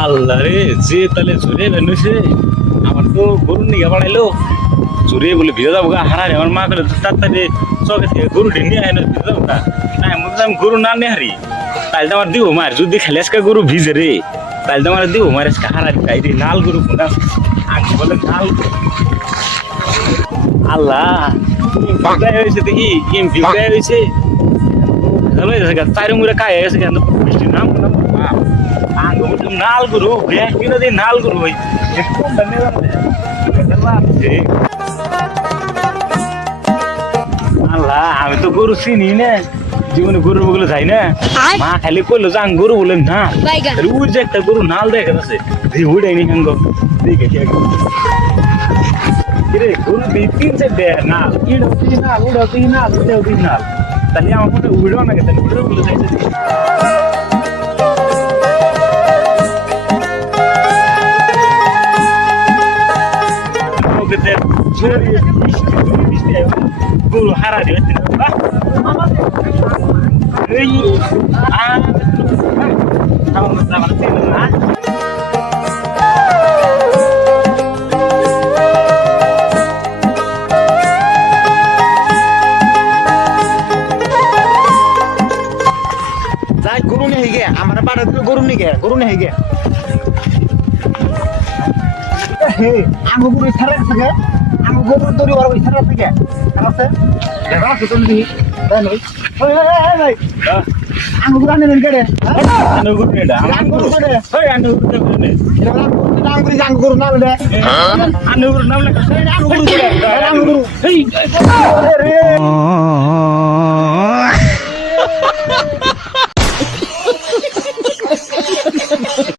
আল্লাহ রে, যে তাহলে জোরে বেনুছে আমার তো গরু নিয়ে বাড়াইলো জোরে বলে ভিজে যাবো গা হারারে আমার মা করে তাড়াতাড়ি চকে থেকে গরু নিয়ে আয় না ভিজে যাবো গা না এমন আমি গরু না নিয়ে হারি তাহলে তো আমার দিব মার যদি খেলে আজকে গরু ভিজে রে তাহলে তো আমার দিব মার আজকে হারারি তাই রে নাল গরু কোনটা আগে বলে নাল আল্লাহ ভিজাই হয়েছে দেখি কেম ভিজাই হয়েছে ভালো হয়েছে গা চারি মুড়ে কায় হয়েছে কেন বৃষ্টি নাম নাল গরু দিন নাল গরু ভাই আল্লাহ আমি তো গরু চিনি না জীবনে গরু বলে যাই না মা খালি কইলো যে আমি গরু বলেন না উঠ যে একটা গরু নাল দেখে আছে উড়াইনি সঙ্গ দেখে রে গরু দিই তিন চারটে নাল ইড়ো তিন নাল উড়ো তিন নাল উড়েও তিন নাল তাহলে আমার মনে উড়ো না তাহলে উড়ো বলে যাইছে guru hara dia guru nih hige, amara pada tu guru nih hige. Aku guru isyarat saja. Aku guru dari orang isyarat saja. Kenapa? Jangan aku tuh nih. Hei. Aku guru ane nengke deh. Anu guru nih dah. Anu guru deh. Hei anu guru deh. Jangan guru nama deh. Anu guru nama deh. Anu guru deh. Anu guru. Hei.